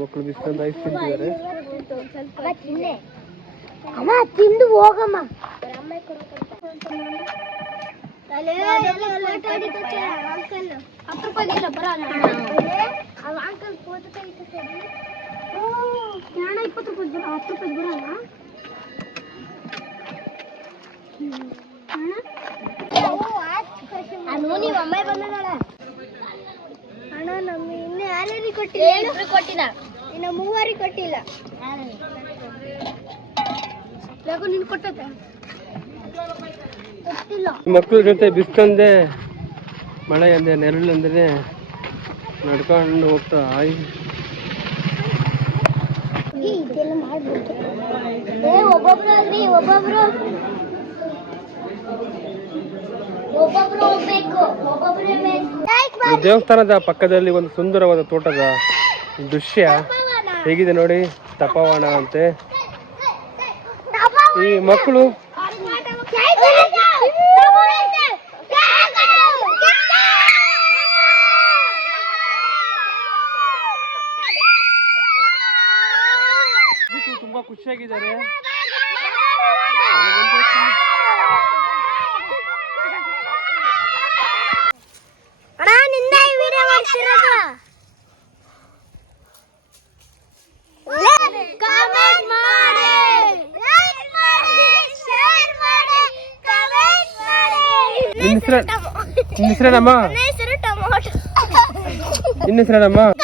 ಮಕ್ಕಳು ಬಿಸ್ಕೊಂಡು ಐಸ್ ತಿಂತಿದ್ದಾರೆ. ಅಮ್ಮ ತಿಂದು ಹೋಗಮ್ಮ. ನೀವು ಅಮ್ಮ ಬಂದಳ ಅಣ್ಣ ನಮ್ಮ ಇನ್ನು ಯಾರ್ಯಾರಿಗೆ ಕೊಟ್ಟಿಲ್ಲ ಇನ್ನು ಮೂವರಿಗೆ ಕೊಟ್ಟಿಲ್ಲ. ಯಾಕೋ ನೀನು ಕೊಟ್ಟದ ಗೊತ್ತಿಲ್ಲ. ಮಕ್ಕಳ ಜೊತೆ ಬಿಸ್ಕಂದೆ ಮಳೆ ಅಂದೆ ನೆರಳು ಅಂದ್ರೆ ನಡ್ಕೊಂಡು ಹೋಗ್ತಾ ಇದೆಲ್ಲ ಮಾಡ್ಬೋದು. ಒಬ್ಬೊಬ್ರು ಹೋಗ್ಬೇಕು. ದೇವಸ್ಥಾನದ ಪಕ್ಕದಲ್ಲಿ ಒಂದು ಸುಂದರವಾದ ತೋಟದ ದೃಶ್ಯ ಹೇಗಿದೆ ನೋಡಿ. ತಪವನ ಅಂತೆ. ಈ ಮಕ್ಕಳು ತುಂಬಾ ಖುಷಿಯಾಗಿದ್ದಾರೆ. ನಿನ್ನ ಹೆಸರೇನಮ್ಮ?